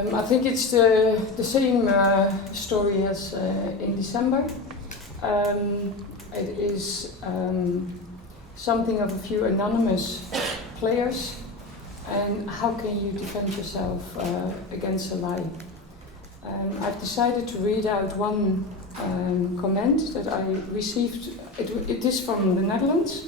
I think it's the same story as in December. It is something of a few anonymous players, and how can you defend yourself against a lie? I've decided to read out one comment that I received. It is from the Netherlands.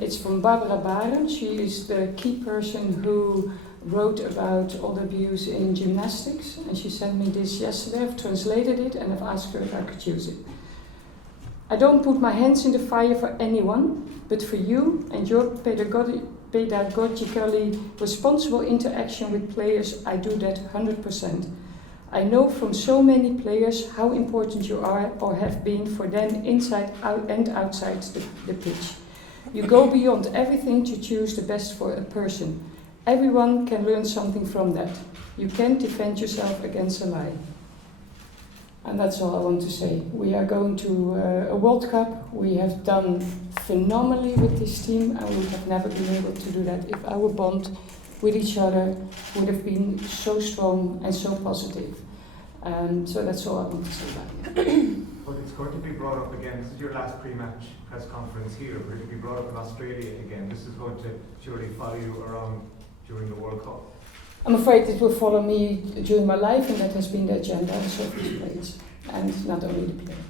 It's from Vera Pauw. She is the key person who wrote about all the abuse in gymnastics, and she sent me this yesterday. I've translated it and I've asked her if I could use it. I don't put my hands in the fire for anyone, but for you and your pedagogically responsible interaction with players, I do that 100%. I know from so many players how important you are or have been for them inside out and outside the pitch. You go beyond everything to choose the best for a person. Everyone can learn something from that. You can't defend yourself against a lie. And that's all I want to say. We are going to a World Cup. We have done phenomenally with this team, and we have never been able to do that if our bond with each other would have been so strong and so positive. So that's all I want to say about it. But it's going to be brought up again. This is your last pre-match press conference here. Will it be brought up in Australia again? This is going to surely follow you around during the World Cup. I'm afraid it will follow me during my life, and that has been the agenda of these players, and not only the players.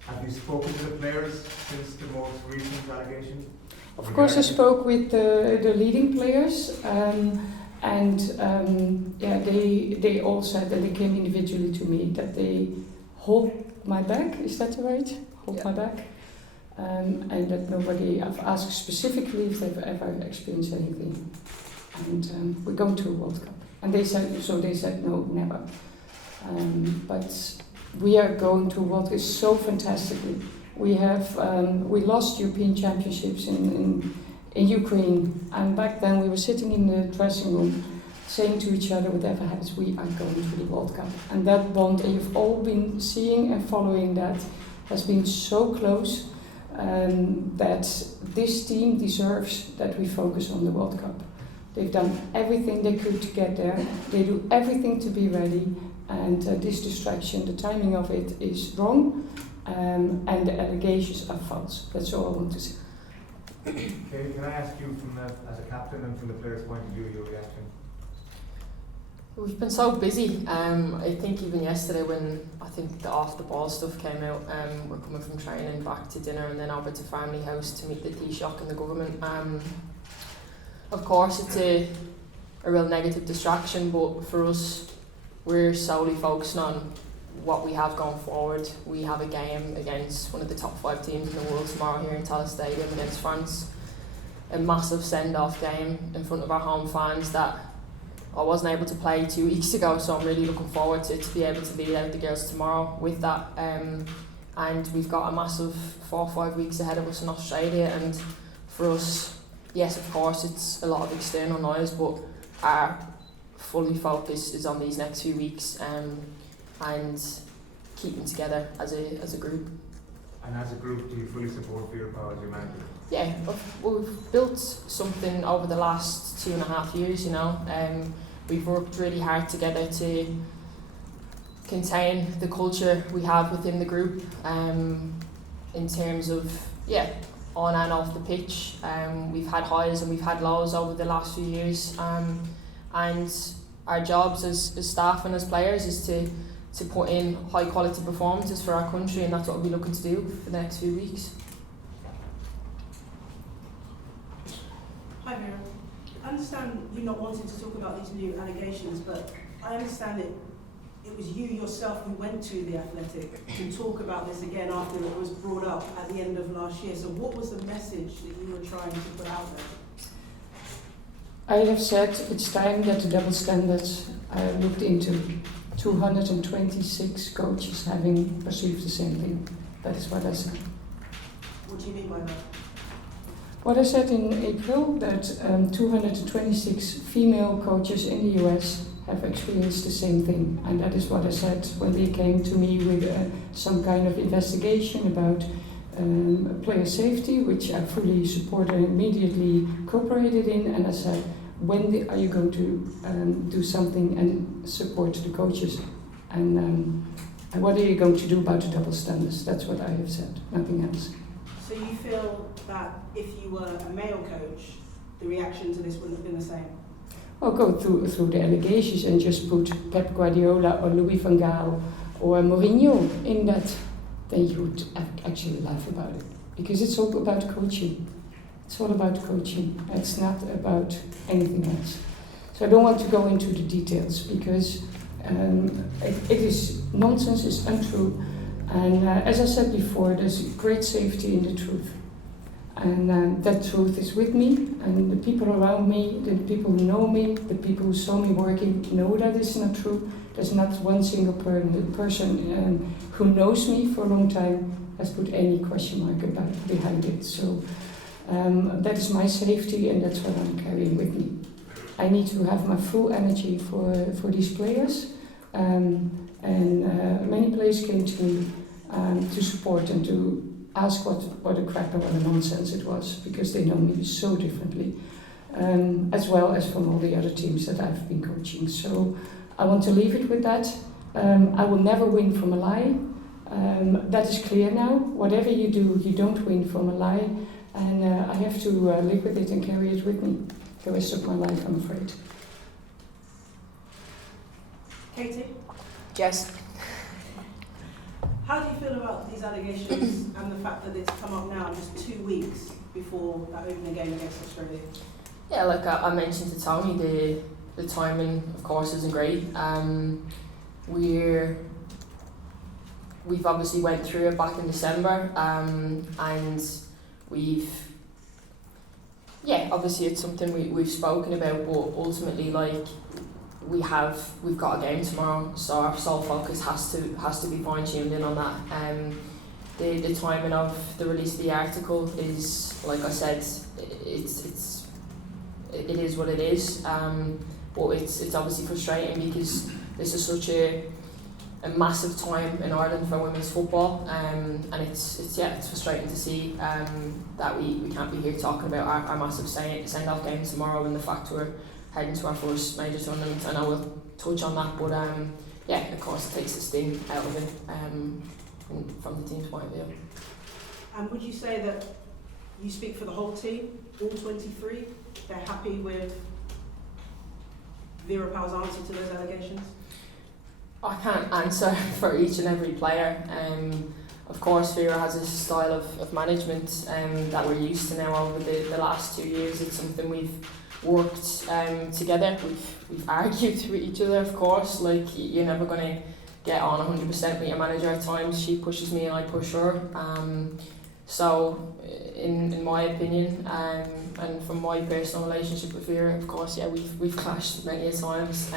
Have you spoken to the players since the most recent allegations? Of course, I spoke with the leading players, they all said that they came individually to me that they hold my back. Is that right? Hold my back, and that nobody. I've asked specifically if they've ever experienced anything, and we're going to a World Cup, and they said no, never. But we are going to what is so fantastically. We have we lost European Championships in Ukraine, and back then we were sitting in the dressing room saying to each other, whatever happens, we are going to the World Cup. And that bond, and you've all been seeing and following that, has been so close that this team deserves that we focus on the World Cup. They've done everything they could to get there. They do everything to be ready, and this distraction, the timing of it is wrong. And the allegations are false. That's all I want to say. Katie, can I ask you as a captain and from the players' point of view, your reaction? We've been so busy. I think even yesterday when I think the off the ball stuff came out, we're coming from training back to dinner and then over to family house to meet the Taoiseach and the government. Of course it's a real negative distraction, but for us we're solely focusing on what we have going forward. We have a game against one of the top 5 teams in the world tomorrow here in Tallaght Stadium against France. A massive send-off game in front of our home fans that I wasn't able to play 2 weeks ago, so I'm really looking forward to be able to lead out the girls tomorrow with that. And we've got a massive 4 or 5 weeks ahead of us in Australia, and for us, yes, of course, it's a lot of external noise, but our fully focus is on these next few weeks. And keeping together as a group. And as a group, do you fully support Vera Pauw as your manager? Yeah, we've built something over the last 2.5 years, you know. We've worked really hard together to contain the culture we have within the group in terms of, on and off the pitch. We've had highs and we've had lows over the last few years. And our jobs as staff and as players is to put in high quality performances for our country, and that's what we'll be looking to do for the next few weeks. Hi Vera. I understand you not wanting to talk about these new allegations, but I understand it was you yourself who went to The Athletic to talk about this again after it was brought up at the end of last year. So what was the message that you were trying to put out there? I have said it's time that the double standards are looked into. 226 coaches having perceived the same thing. That is what I said. What do you mean by that? What I said in April, that 226 female coaches in the US have experienced the same thing. And that is what I said when they came to me with some kind of investigation about player safety, which I fully supported and immediately cooperated in. And I said, when are you going to do something and support the coaches? And what are you going to do about the double standards? That's what I have said, nothing else. So you feel that if you were a male coach, the reaction to this wouldn't have been the same? Or go through the allegations and just put Pep Guardiola or Louis van Gaal or Mourinho in that, then you would actually laugh about it. Because it's all about coaching. It's all about coaching. It's not about anything else. So I don't want to go into the details because it is nonsense, it's untrue. And as I said before, there's great safety in the truth. And that truth is with me, and the people around me, the people who know me, the people who saw me working know that it's not true. There's not one single person who knows me for a long time has put any question mark behind it. So that is my safety, and that's what I'm carrying with me. I need to have my full energy for these players, and many players came to me to support and to ask what a crap and what a nonsense it was, because they know me so differently, as well as from all the other teams that I've been coaching. So I want to leave it with that. I will never win from a lie. That is clear now. Whatever you do, you don't win from a lie, and I have to live with it and carry it with me the rest of my life, I'm afraid. Katie, Jess? how do you feel about these allegations and the fact that it's come up now just 2 weeks before that opening game against Australia? Yeah, like I mentioned to Tony, the timing, of course, isn't great. We've obviously went through it back in December, and obviously it's something we've spoken about, but ultimately, like, we've got a game tomorrow, so our sole focus has to be fine-tuned in on that. The timing of the release of the article is, like I said, it is what it is, but it's obviously frustrating because this is such a massive time in Ireland for women's football, and it's frustrating to see that we can't be here talking about our massive send-off game tomorrow, and the fact we're heading to our first major tournament, and I will touch on that, but of course it takes the sting out of it from the team's point of view. And would you say that you speak for the whole team, all 23, they're happy with Vera Pauw's answer to those allegations? I can't answer for each and every player. Of course, Vera has a style of management that we're used to now over the last 2 years. It's something we've worked together. We've argued with each other, of course. Like, you're never going to get on 100% with your manager at times. She pushes me and I push her. So, in my opinion, and from my personal relationship with Vera, of course, we've clashed many a times.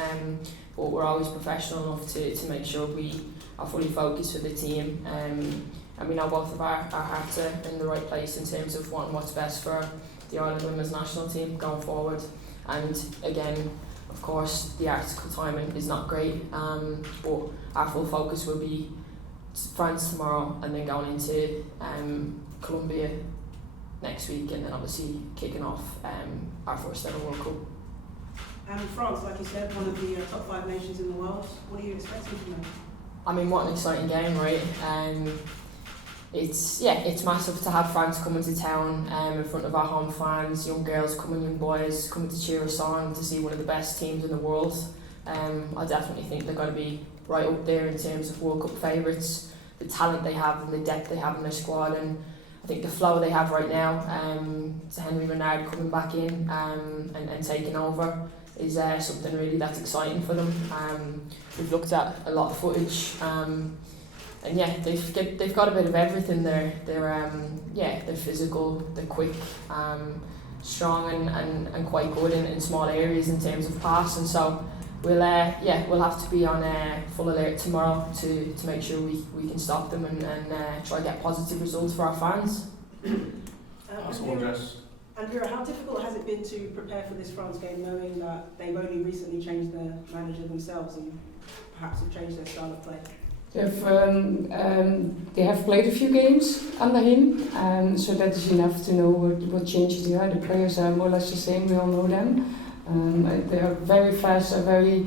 But we're always professional enough to make sure we are fully focused for the team. And we know both of our hearts are in the right place in terms of wanting what's best for the Ireland women's national team going forward. And again, of course, the article timing is not great, but our full focus will be France tomorrow, and then going into Colombia next week, and then obviously kicking off our first ever World Cup. And France, like you said, one of the top 5 nations in the world. What are you expecting from them? I mean, what an exciting game, right? It's massive to have France coming to town in front of our home fans, young girls coming, young boys coming to cheer us on, to see one of the best teams in the world. I definitely think they're going to be right up there in terms of World Cup favourites. The talent they have and the depth they have in their squad, and I think the flow they have right now, to Henry Renard coming back in and taking over, is something really that's exciting for them. We've looked at a lot of footage, and they've got a bit of everything there. They're physical, they're quick, strong and quite good in small areas in terms of pass, and so we'll have to be on full alert tomorrow to make sure we can stop them and try to get positive results for our fans. And Vera, how difficult has it been to prepare for this France game, knowing that they've only recently changed their manager themselves and perhaps have changed their style of play? They have played a few games under him, so that is enough to know what changes there are. The players are more or less the same, we all know them. They are very fast, they're very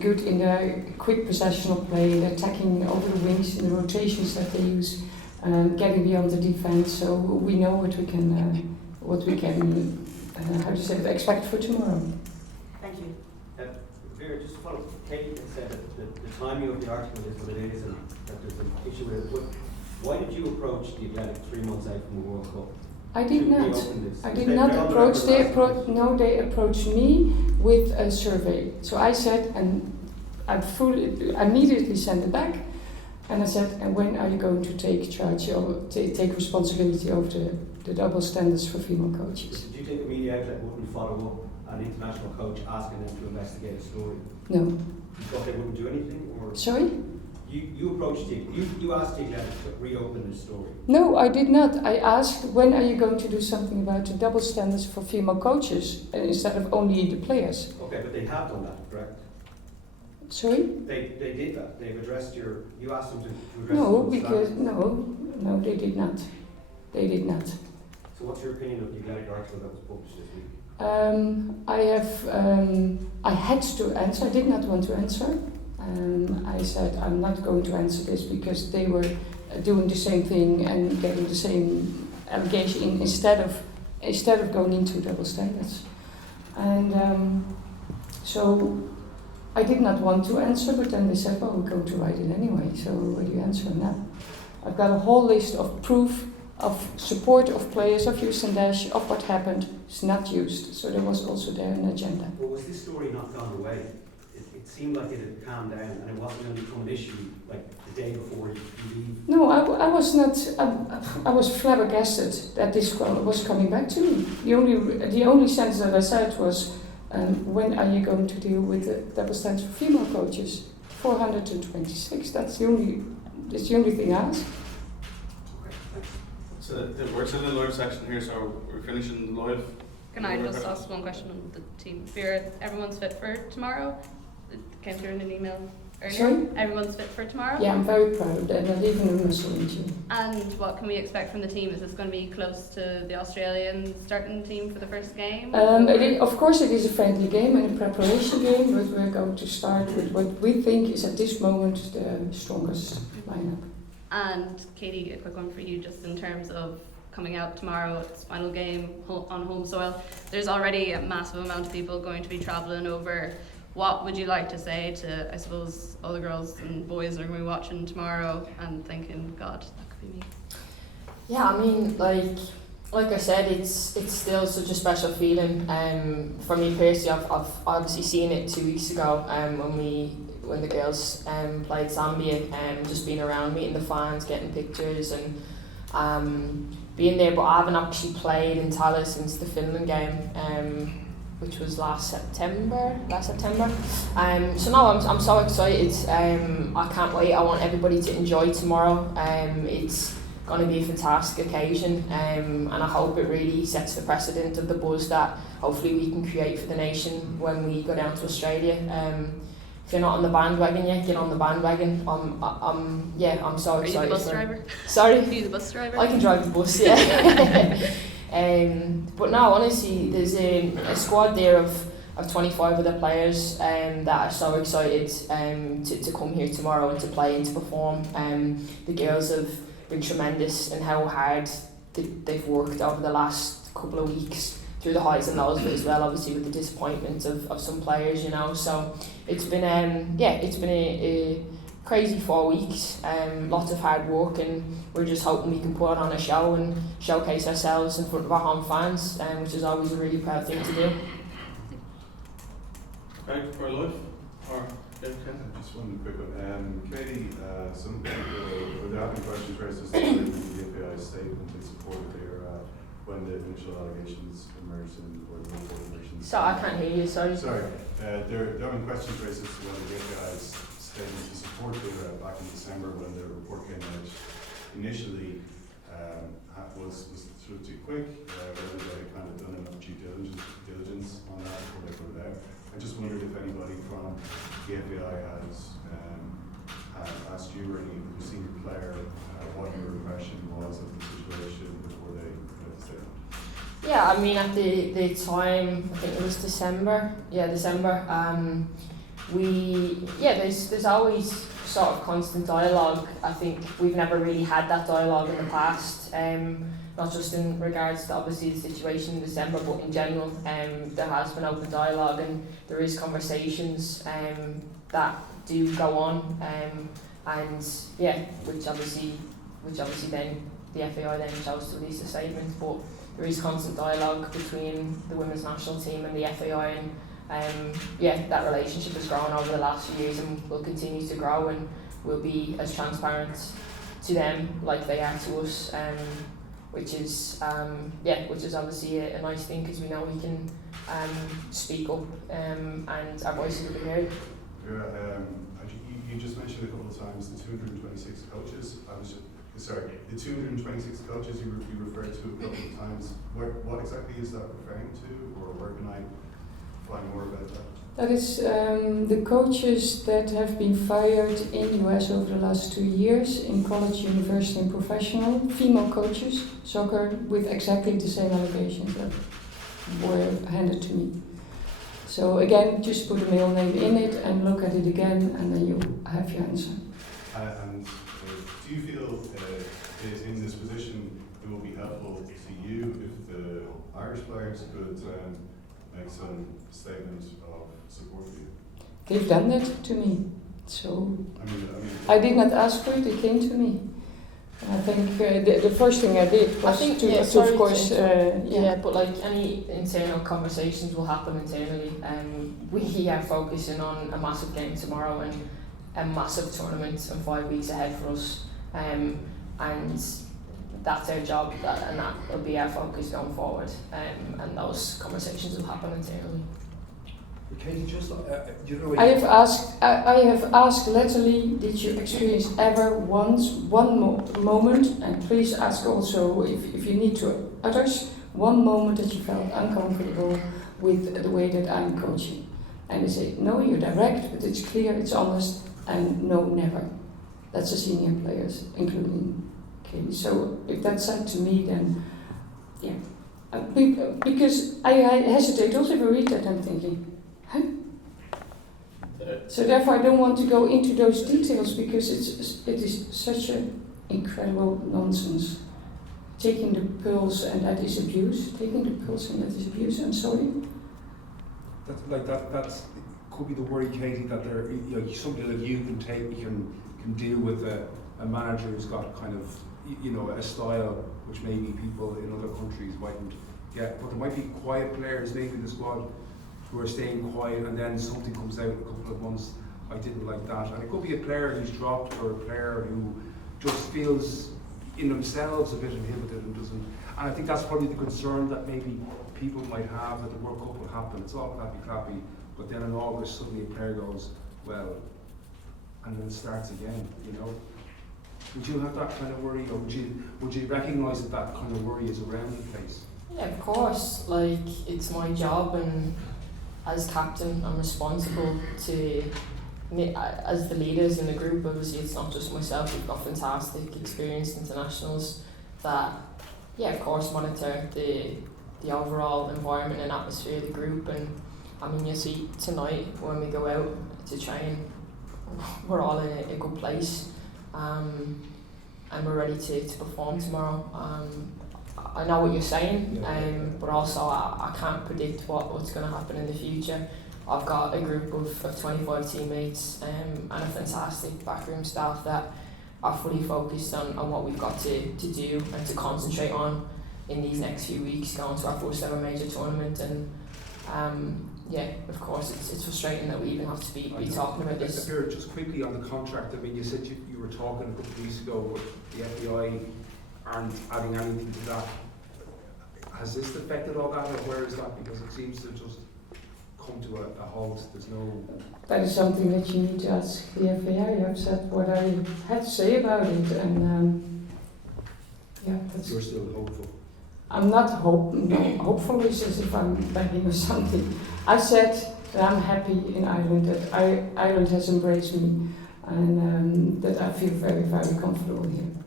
good in their quick possessional play, they're attacking over the wings in the rotations that they use, getting beyond the defense. So we know what we can expect for tomorrow. Thank you. Vera, just to follow up, Katie said that the timing of the article is what it is and that there's an issue with it. But why did you approach the Athletic 3 months out from the World Cup? I did to not. reopen this? I did not approach. They approached me with a survey. So I said, and I immediately sent it back, and I said, and when are you going to take charge or take responsibility over the double standards for female coaches? Do you think the media outlet wouldn't follow up an international coach asking them to investigate a story? No. You thought they wouldn't do anything, or Sorry? you approached you asked the Athletic to reopen the story? No, I did not. I asked, when are you going to do something about the double standards for female coaches instead of only the players? Okay, but they have done that, correct? Sorry? They did that. They've addressed you asked them to address No, double because standards. no, they did not. They did not. So what's your opinion of the Athletic article that was published this week? I had to answer. I did not want to answer. I said I'm not going to answer this because they were doing the same thing and getting the same allegation instead of going into double standards. And so I did not want to answer, but then they said, well, we're going to write it anyway, so what do you answer now? I've got a whole list of proof of support of players of use and dash of what happened is not used. So there was also there an agenda. But was this story not gone away? It seemed like it had calmed down and it wasn't going to become an issue like the day before you leave. No, I was not. I was flabbergasted that this was coming back to me. The only sentence that I said was, when are you going to deal with the double standards for female coaches? 426. That's the only thing I asked. So we're still in the live section here, so we're finishing the live. Can I just ask one question on the team? Vera, everyone's fit for tomorrow? It came through in an email earlier. Sorry? Everyone's fit for tomorrow? Yeah, I'm very proud, and not even a muscle injury. And what can we expect from the team? Is this going to be close to the Australian starting team for the first game? Of course, it is a friendly game and a preparation game, but we're going to start with what we think is at this moment the strongest lineup. And Katie, a quick one for you, just in terms of coming out tomorrow, it's final game on home soil. There's already a massive amount of people going to be travelling over. What would you like to say to, I suppose, all the girls and boys that are going to be watching tomorrow and thinking, God, that could be me? Yeah, I mean, like I said, it's still such a special feeling. For me personally, I've obviously seen it 2 weeks ago when the girls played Zambia, just being around, meeting the fans, getting pictures and being there. But I haven't actually played in Tallaght since the Finland game, which was last September. So no, I'm so excited. I can't wait. I want everybody to enjoy tomorrow. It's going to be a fantastic occasion, and I hope it really sets the precedent of the buzz that hopefully we can create for the nation when we go down to Australia. If you're not on the bandwagon yet, get on the bandwagon. I'm so excited. Are you the bus driver? Sorry? Are you the bus driver? I can drive the bus, yeah. But no, honestly, there's a squad there of 25 other players that are so excited to come here tomorrow and to play and to perform. The girls have been tremendous in how hard they've worked over the last couple of weeks, through the highs and lows, but as well obviously with the disappointment of some players, you know. So it's been a crazy 4 weeks, lots of hard work, and we're just hoping we can put on a show and showcase ourselves in front of our home fans, which is always a really proud thing to do. Okay, for live or just one quick one. Katie, some people were having questions raised as to the FAI statement they supported there when the initial allegations emerged or the allegations. So I can't hear you, sorry. Sorry, they're having questions raised as to whether the FAI's statement to support there back in December when the report came out initially was sort of too quick, whether they had kind of done enough due diligence on that before they put it out. I just wondered if anybody from the FAI has asked you or any senior player what your impression was of the situation before they put out the statement. Yeah, I mean at the time, I think it was December. Yeah, December. There's always sort of constant dialogue. I think we've never really had that dialogue in the past. Not just in regards to obviously the situation in December, but in general, there has been open dialogue and there is conversations that do go on, and yeah, which obviously then the FAI then chose to release a statement. But there is constant dialogue between the women's national team and the FAI, and that relationship has grown over the last few years and will continue to grow, and we'll be as transparent to them like they are to us, which is obviously a nice thing, because we know we can speak up, and our voices will be heard. You just mentioned a couple of times the 226 coaches. The 226 coaches you referred to a couple of times. What exactly is that referring to, or where can I find more about that? That is the coaches that have been fired in the US over the last 2 years in college, university and professional, female coaches, soccer, with exactly the same allegations that were handed to me. So again, just put a male name in it and look at it again, and then you have your answer. And do you feel in this position it will be helpful to you if the Irish players could make some statement of support for you? They've done that to me, so I mean, I did not ask for it, it came to me. I think the first thing I did was of course, but like any internal conversations will happen internally. We are focusing on a massive game tomorrow and a massive tournament and 5 weeks ahead for us, and that's our job, and that will be our focus going forward, and those conversations will happen internally. Katie, just I have asked literally, did you experience ever one moment, and please ask also if you need to others, one moment that you felt uncomfortable with the way that I'm coaching? And they say, no, you're direct, but it's clear, it's honest, and no, never. That's the senior players, including Katie. So if that's said to me, then yeah. Because I hesitate also if I read that, I'm thinking, so therefore I don't want to go into those details, because it is such an incredible nonsense. Taking the pills and that is abuse. Taking the pills and that is abuse. I'm sorry. That's could be the worry, Katie, that there, somebody like you can deal with a manager who's got kind of a style which maybe people in other countries mightn't get. But there might be quiet players maybe in the squad who are staying quiet, and then something comes out in a couple of months, I didn't like that. And it could be a player who's dropped, or a player who just feels in themselves a bit inhibited and doesn't. And I think that's probably the concern that maybe people might have, that the World Cup will happen. It's all clappy, but then in August suddenly a player goes, well, and then it starts again, Would you have that kind of worry, or would you recognise that kind of worry is around the place? Yeah, of course. Like, it's my job, and as captain, I'm responsible to, as the leaders in the group. Obviously, it's not just myself. We've got fantastic, experienced internationals that, of course, monitor the overall environment and atmosphere of the group. And I mean, you see tonight when we go out to train, we're all in a good place, and we're ready to perform tomorrow. I know what you're saying, but also I can't predict what's going to happen in the future. I've got a group of 25 teammates and a fantastic backroom staff that are fully focused on what we've got to do and to concentrate on in these next few weeks, going to our first ever major tournament. And of course it's frustrating that we even have to be talking about this. Vera, just quickly on the contract, I mean, you said you were talking a couple of weeks ago, but the FAI aren't adding anything to that. Has this affected all that, or where is that? Because it seems to just come to a halt. There's no... That is something that you need to ask the FAI. I've said what I had to say about it, and that's... You're still hopeful? I'm not hopeful is as if I'm begging or something. I said that I'm happy in Ireland, that Ireland has embraced me, and that I feel very, very comfortable here.